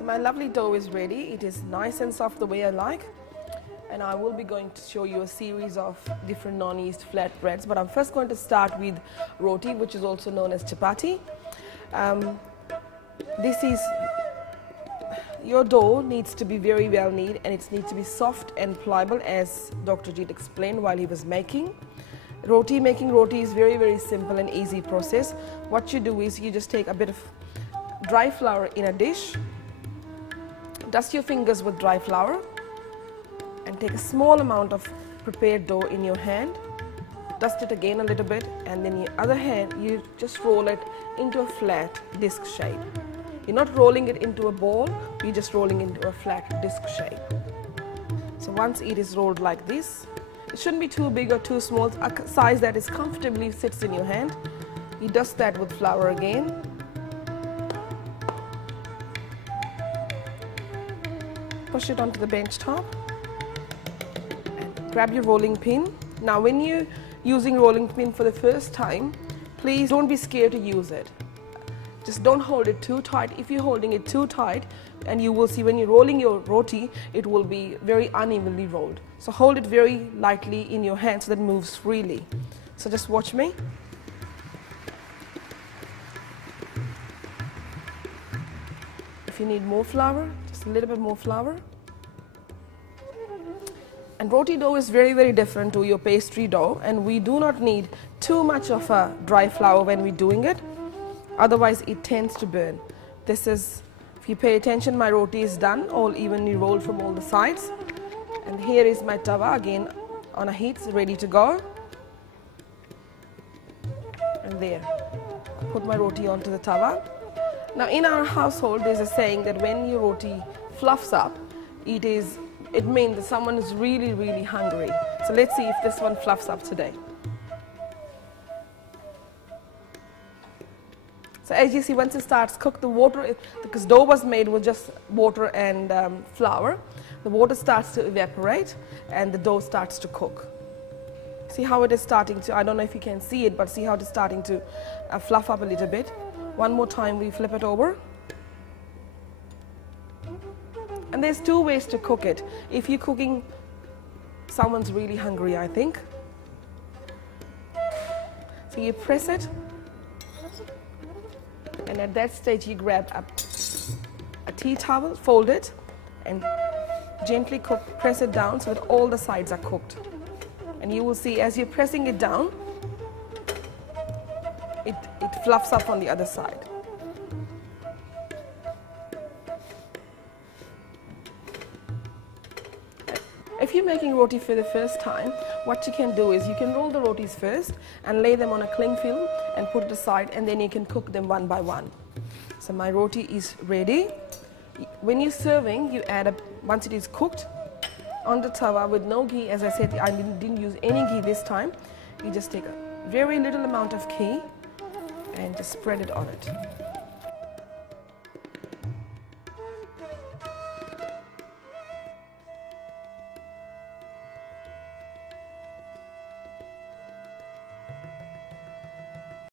So my lovely dough is ready. It is nice and soft the way I like. And I will be going to show you a series of different non-yeast flat breads. But I'm first going to start with roti, which is also known as chapati. Your dough needs to be very well kneaded, and it needs to be soft and pliable, as Dr. Ajit explained while he was making. Making roti is very simple and easy process. What you do is you just take a bit of dry flour in a dish, dust your fingers with dry flour, and take a small amount of prepared dough in your hand, dust it again a little bit, and then your other hand you just roll it into a flat disc shape. You're not rolling it into a ball, you're just rolling into a flat disc shape. So once it is rolled like this, it shouldn't be too big or too small, a size that is comfortably sits in your hand. You dust that with flour again. Push it onto the bench top. And grab your rolling pin. Now when you're using rolling pin for the first time, please don't be scared to use it. Just don't hold it too tight. If you're holding it too tight, and you will see when you're rolling your roti, it will be very unevenly rolled. So hold it very lightly in your hand so that it moves freely. So just watch me. If you need more flour, just a little bit more flour. And roti dough is very different to your pastry dough, and we do not need too much of a dry flour when we're doing it. Otherwise it tends to burn. This is, if you pay attention, my roti is done, all evenly rolled from all the sides. And here is my tawa again on a heat, ready to go. And there, I put my roti onto the tawa. Now in our household there's a saying that when your roti fluffs up, it means that someone is really hungry. So let's see if this one fluffs up today. So as you see, once it starts cook, the water, because dough was made with just water and flour, the water starts to evaporate and the dough starts to cook. See how it is starting to, I don't know if you can see it, but see how it is starting to fluff up a little bit. One more time we flip it over. And there's two ways to cook it. If you're cooking, someone's really hungry, I think. So you press it. And at that stage you grab a tea towel, fold it, and gently press it down so that all the sides are cooked. And you will see as you're pressing it down, it fluffs up on the other side. If you're making roti for the first time, what you can do is you can roll the rotis first and lay them on a cling film and put it aside, and then you can cook them one by one. So my roti is ready. When you're serving, you add once it is cooked on the tawa with no ghee. As I said, I didn't use any ghee this time. You just take a very little amount of ghee and just spread it on it.